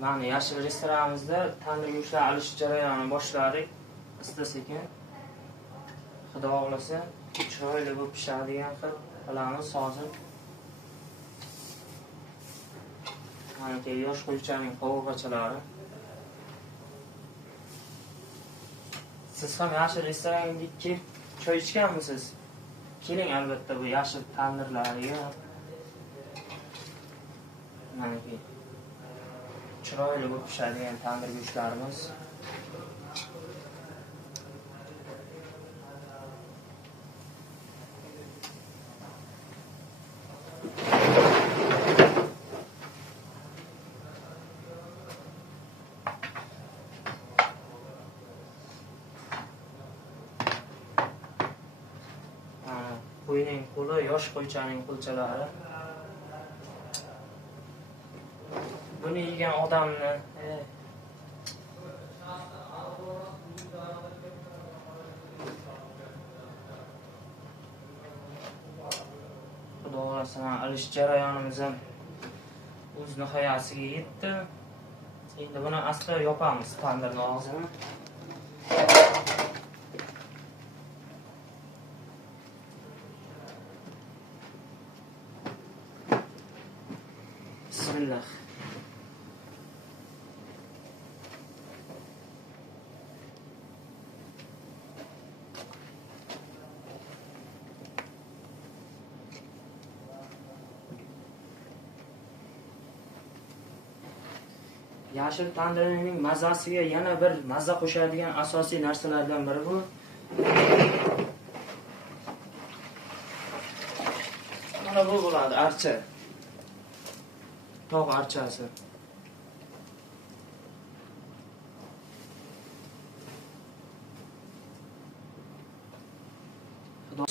Mana yashil restoranimizda tandir go'shtlar olish jarayonini boshladik. Asta-sekin. Xudo xolasa, chiroyli bo'lib pishadigan qilamiz hozir. Mana yosh qo'ychaning qovurg'achalari. Siz ham yashil restoranga kelib choy ichganmisiz? Keling albatta bu yashil tandirlarga. Mana chiroyli bo'lib pishadigan tandir go'shtlarimiz. Qo'yning qo'li, yosh qo'ychaning qo'lchalari. Buni yegan odamni Xudo xolasa olish jarayonimiz ham o'z nihoyasiga yetdi. Endi buni asta yopamiz tandirning og'zini. Bismillah. Yashil tandirining mazasiga yana bir mazza qo'shadigan asosiy narsalardan biri bu. Mana bu bo'ladi archa. Tog' archasi.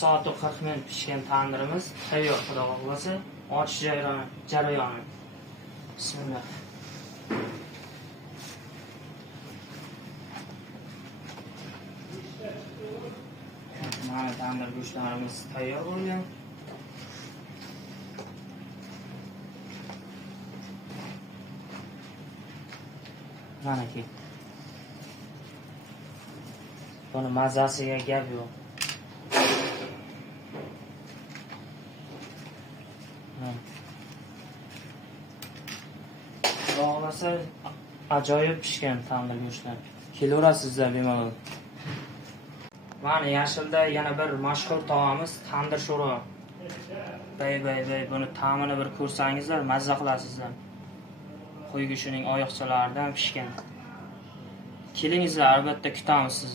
Soat 40 minut pishgan tandirimiz tayyor. Xudo xolasa, ochish jarayoni. Bismillah. Mana tandir go'shtlarimiz tayyor bo'lgan. Mana ki. Buni mazasiga gap yo'q. Xohlasa ajoyib pishgan tandir go'shtlar. Kelaverasizlar bemalol. Mana yashilda yana bir mashhur taomimiz tandir sho'rva. Bay. Buni ta'mini bir ko'rsangizlar, mazza qilasizlar. Qo'y go'shtining oyoqchalaridan pishgan. Kelingizlar, albatta kutamiz sizni.